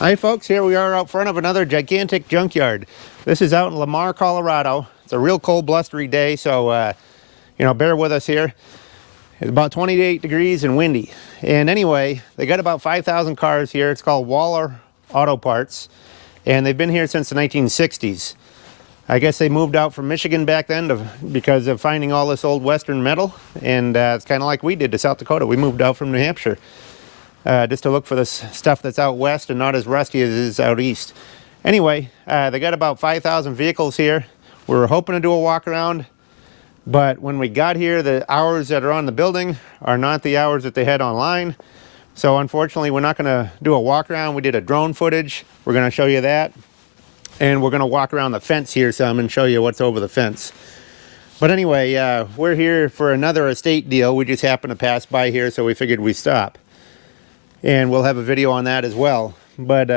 Hi folks, here we are out front of another gigantic junkyard. This is out in Lamar, Colorado. It's a real cold, blustery day, so bear with us here. It's about 28 degrees and windy. And anyway, they got about 5,000 cars here. It's called Woller Auto Parts, and they've been here since the 1960s. I guess they moved out from Michigan back then because of finding all this old Western metal, and it's kind of like we did to South Dakota. We moved out from New Hampshire. Just to look for this stuff that's out west and not as rusty as it is out east. Anyway, they got about 5,000 vehicles here. We were hoping to do a walk around, but when we got here, the hours that are on the building are not the hours that they had online. So unfortunately, we're not going to do a walk around. We did a drone footage. We're going to show you that. And we're going to walk around the fence here some and show you what's over the fence. But anyway, we're here for another estate deal. We just happened to pass by here, so we figured we'd stop. And we'll have a video on that as well. But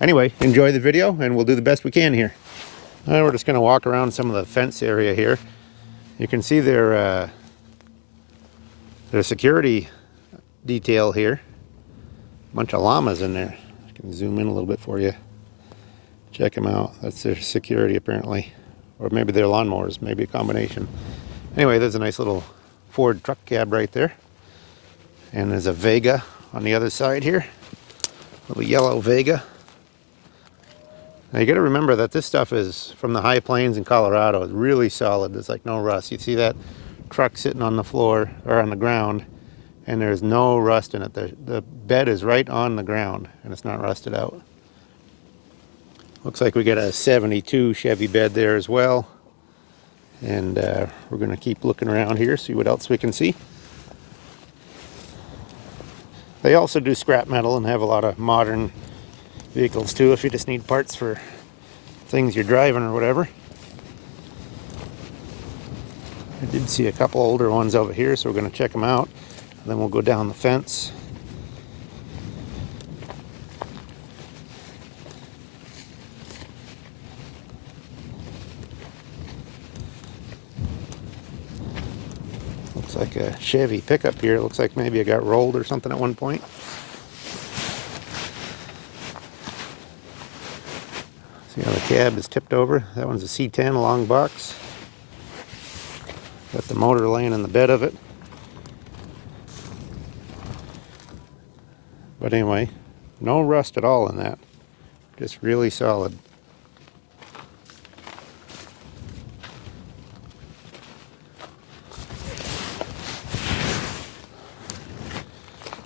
anyway, enjoy the video and we'll do the best we can here. We're just going to walk around some of the fence area here. You can see their security detail here. A bunch of llamas in there. I can zoom in a little bit for you. Check them out. That's their security apparently. Or maybe their lawnmowers, maybe a combination. Anyway, there's a nice little Ford truck cab right there. And there's a Vega on the other side here, little yellow Vega. Now you got to remember that this stuff is from the high plains in Colorado. It's really solid. There's like no rust. You see that truck sitting on the floor or on the ground, and there's no rust in it. The bed is right on the ground, and it's not rusted out. Looks like we got a 72 Chevy bed there as well. And we're going to keep looking around here, see what else we can see. They also do scrap metal and have a lot of modern vehicles too if you just need parts for things you're driving or whatever. I did see a couple older ones over here, so we're going to check them out. And then we'll go down the fence. Looks like a Chevy pickup here. Looks like maybe it got rolled or something at one point. See how the cab is tipped over? That one's a C10 long box. Got the motor laying in the bed of it. But anyway, no rust at all in that. Just really solid.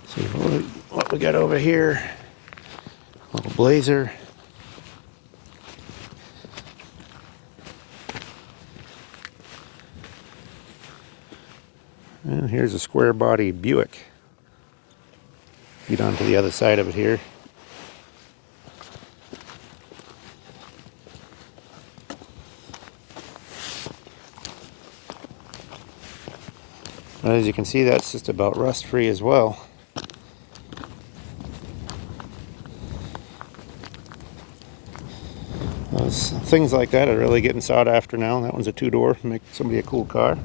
See what we got over here. A little Blazer. And here's a square body Buick. Get onto the other side of it here. But as you can see, that's just about rust free as well. Things like that are really getting sought after now. That one's a two-door, make somebody a cool car.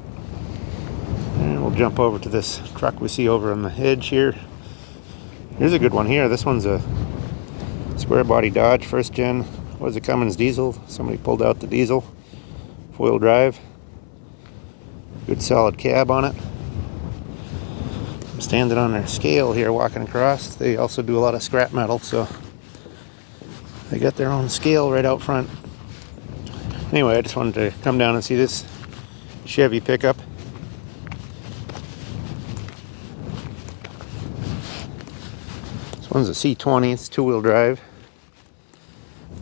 And we'll jump over to this truck we see over on the edge here. Here's a good one here. This one's a square body Dodge, first gen. Was it Cummins diesel? Somebody pulled out the diesel. Four-wheel drive. Good solid cab on it. I'm standing on their scale here walking across. They also do a lot of scrap metal, so they got their own scale right out front. Anyway, I just wanted to come down and see this Chevy pickup. This one's a C20, it's two-wheel drive.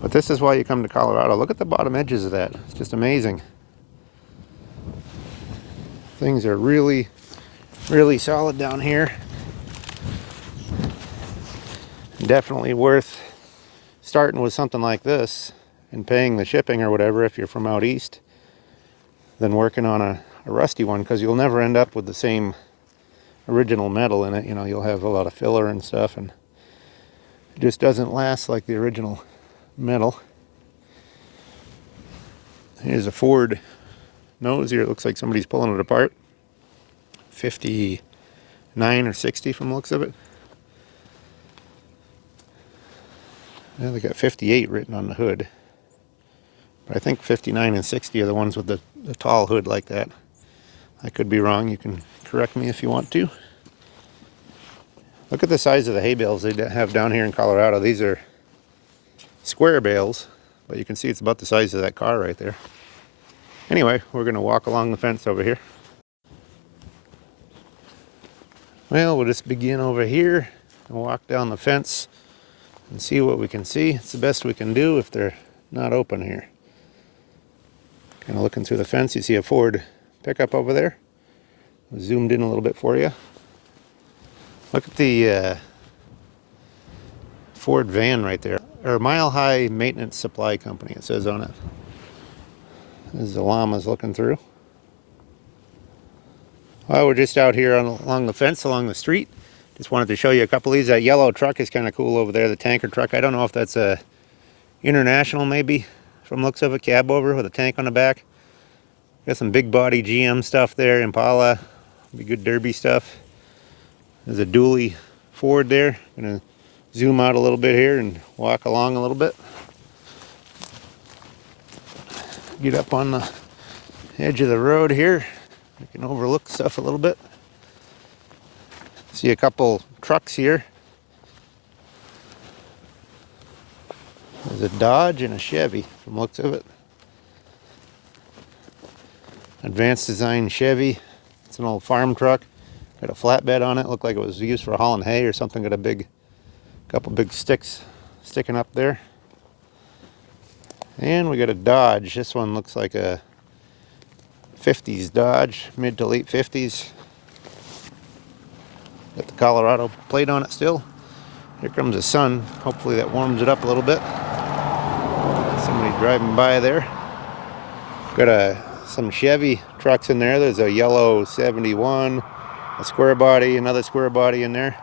But this is why you come to Colorado. Look at the bottom edges of that. It's just amazing. Things are really, really solid down here. Definitely worth starting with something like this and paying the shipping or whatever if you're from out east than working on a rusty one, because you'll never end up with the same original metal in it. You know, you'll have a lot of filler and stuff, and it just doesn't last like the original metal. Here's a Ford nose here. It looks like somebody's pulling it apart. 59 or 60 from the looks of it. Yeah, they got 58 written on the hood. But I think 59 and 60 are the ones with the tall hood like that. I could be wrong. You can correct me if you want to. Look at the size of the hay bales they have down here in Colorado. These are square bales, but you can see it's about the size of that car right there. Anyway, we're going to walk along the fence over here. Well, we'll just begin over here and walk down the fence and see what we can see. It's the best we can do if they're not open here. Kind of looking through the fence, you see a Ford pickup over there. I zoomed in a little bit for you. Look at the Ford van right there. Or Mile High Maintenance Supply Company, it says on it. As the llama's looking through. Well, we're just out here along the fence, along the street. Just wanted to show you a couple of these. That yellow truck is kind of cool over there, the tanker truck. I don't know if that's a international maybe, from looks of it, cab over with a tank on the back. Got some big body GM stuff there, Impala, be good derby stuff. There's a dually Ford there. Gonna zoom out a little bit here and walk along a little bit. Get up on the edge of the road here. We can overlook stuff a little bit. See a couple trucks here. There's a Dodge and a Chevy from the looks of it. Advanced design Chevy. It's an old farm truck. Got a flatbed on it. Looked like it was used for hauling hay or something. Got a couple big sticks sticking up there. And we got a Dodge. This one looks like a 50s Dodge, mid to late 50s. Got the Colorado plate on it still. Here comes the sun. Hopefully that warms it up a little bit. Somebody driving by there. Got some Chevy trucks in there. There's a yellow 71, a square body, another square body in there.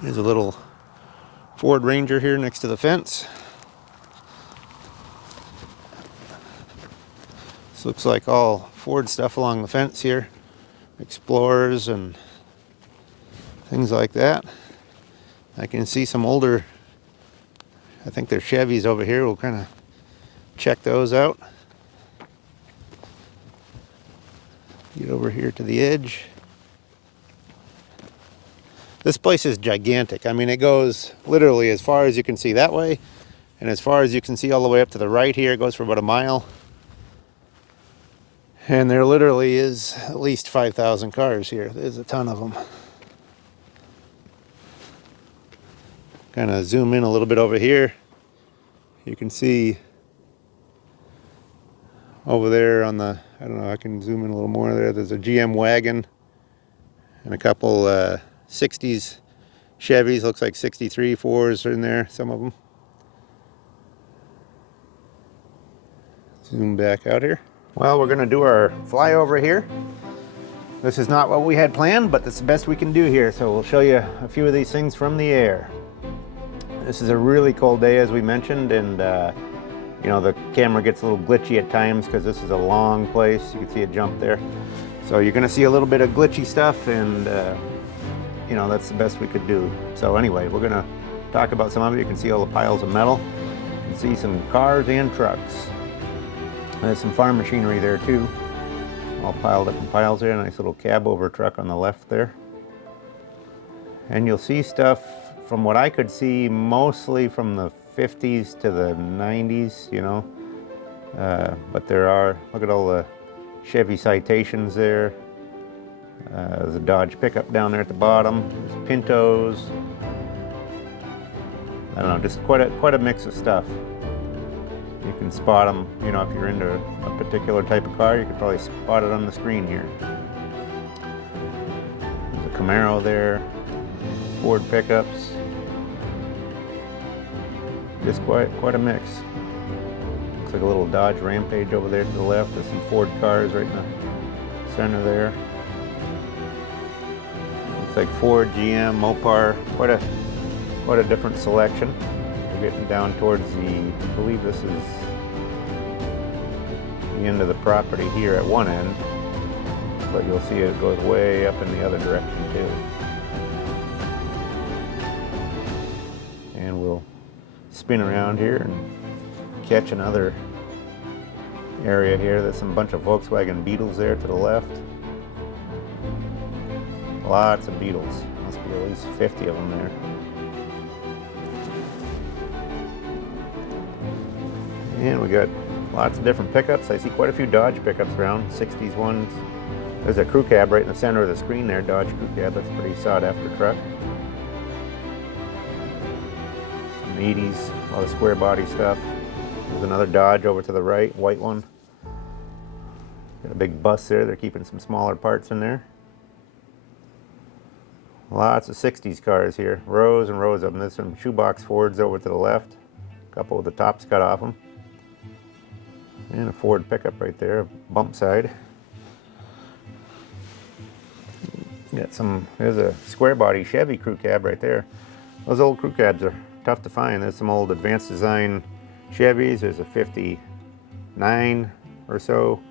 There's a little Ford Ranger here next to the fence. This looks like all Ford stuff along the fence here. Explorers and things like that. I can see some older, I think they're Chevys over here. We'll kind of check those out. Get over here to the edge. This place is gigantic. I mean, it goes literally as far as you can see that way, and as far as you can see all the way up to the right here. It goes for about a mile. And there literally is at least 5,000 cars here. There's a ton of them. Kind of zoom in a little bit over here. You can see over there on the, I don't know, I can zoom in a little more there. There's a GM wagon and a couple 60s Chevys. Looks like 63 Fords are in there, some of them. Zoom back out here. Well, we're going to do our flyover here. This is not what we had planned, but it's the best we can do here. So we'll show you a few of these things from the air. This is a really cold day, as we mentioned, and you know, the camera gets a little glitchy at times because this is a long place. You can see it jump there. So you're going to see a little bit of glitchy stuff, and you know, that's the best we could do. So anyway, we're going to talk about some of it. You can see all the piles of metal. You can see some cars and trucks. There's some farm machinery there too, all piled up in piles there. A nice little cab over truck on the left there. And you'll see stuff, from what I could see, mostly from the 50s to the 90s, you know. But there are, look at all the Chevy Citations there. There's a Dodge pickup down there at the bottom. There's Pintos. I don't know, just quite a mix of stuff. You can spot them, you know, if you're into a particular type of car, you can probably spot it on the screen here. There's a Camaro there, Ford pickups. Just quite a mix. Looks like a little Dodge Rampage over there to the left. There's some Ford cars right in the center there. Looks like Ford, GM, Mopar, quite a different selection. We're getting down towards the, I believe this is the end of the property here at one end, but you'll see it goes way up in the other direction too. spin around here and catch another area here. There's some bunch of Volkswagen Beetles there to the left. Lots of Beetles. Must be at least 50 of them there. And we got lots of different pickups. I see quite a few Dodge pickups around, 60s ones. There's a crew cab right in the center of the screen there, Dodge crew cab. That's a pretty sought after truck. Some 80s, a lot of square body stuff. There's another Dodge over to the right, white one. Got a big bus there. They're keeping some smaller parts in there. Lots of 60s cars here, rows and rows of them. There's some shoebox Fords over to the left. A couple with the tops cut off them. And a Ford pickup right there, bump side. Got some, there's a square body Chevy crew cab right there. Those old crew cabs are tough to find. There's some old advanced design Chevys. There's a 59 or so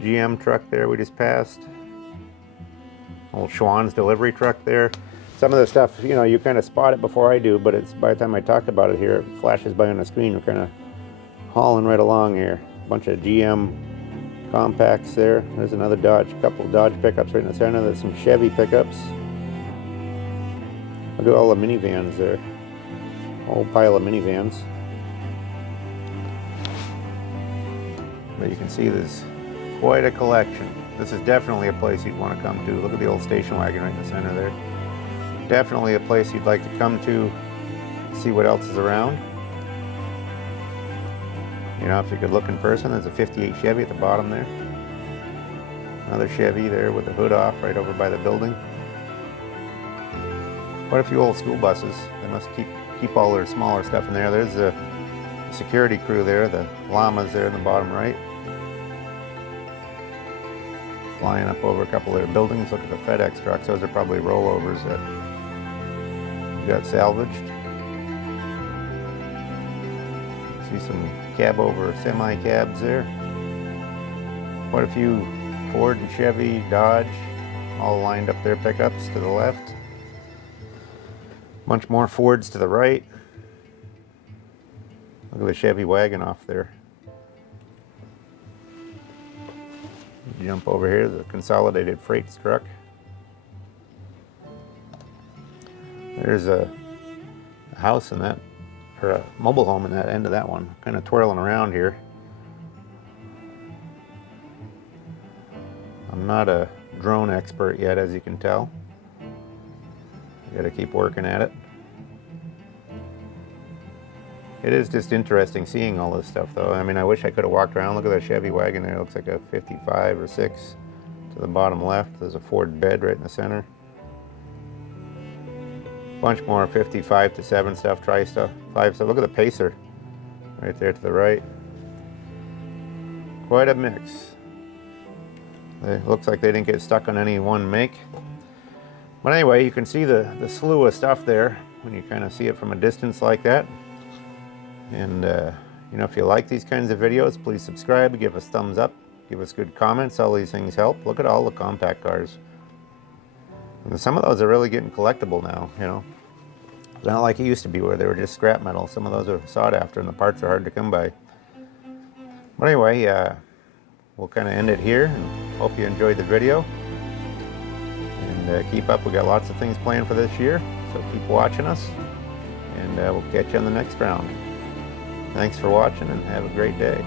GM truck there we just passed. Old Schwann's delivery truck there. Some of the stuff, you know, you kind of spot it before I do, but it's by the time I talk about it here, it flashes by on the screen. We're kind of hauling right along here. A bunch of GM compacts there. There's another Dodge, a couple of Dodge pickups right in the center. There's some Chevy pickups. Look at all the minivans there. Whole pile of minivans. But you can see there's quite a collection. This is definitely a place you'd want to come to. Look at the old station wagon right in the center there. Definitely a place you'd like to come to, see what else is around. You know, if you could look in person, there's a 58 Chevy at the bottom there. Another Chevy there with the hood off right over by the building. Quite a few old school buses. They must keep all their smaller stuff in there. There's the security crew there, the llamas there in the bottom right. Flying up over a couple of their buildings. Look at the FedEx trucks. Those are probably rollovers that got salvaged. See some cab over semi cabs there. Quite a few Ford and Chevy, Dodge, all lined up their pickups to the left. Bunch more Fords to the right. Look at the Chevy wagon off there. Jump over here, the consolidated freight truck. There's a house in that, or a mobile home in that end of that one. Kind of twirling around here. I'm not a drone expert yet, as you can tell. Got to keep working at it. It is just interesting seeing all this stuff, though. I mean, I wish I could have walked around. Look at that Chevy wagon there. It looks like a 55 or 6 to the bottom left. There's a Ford bed right in the center. Bunch more 55 to 7 stuff, tri stuff, 5 stuff. Look at the Pacer right there to the right. Quite a mix. It looks like they didn't get stuck on any one make. But anyway, you can see the slew of stuff there when you kind of see it from a distance like that. And you know, if you like these kinds of videos, please subscribe, give us thumbs up, give us good comments. All these things help. Look at all the compact cars. And some of those are really getting collectible now, you know. It's not like it used to be where they were just scrap metal. Some of those are sought after and the parts are hard to come by. But anyway, we'll kind of end it here and hope you enjoyed the video. And keep up, we got lots of things planned for this year, so keep watching us, and we'll catch you on the next round. Thanks for watching and have a great day.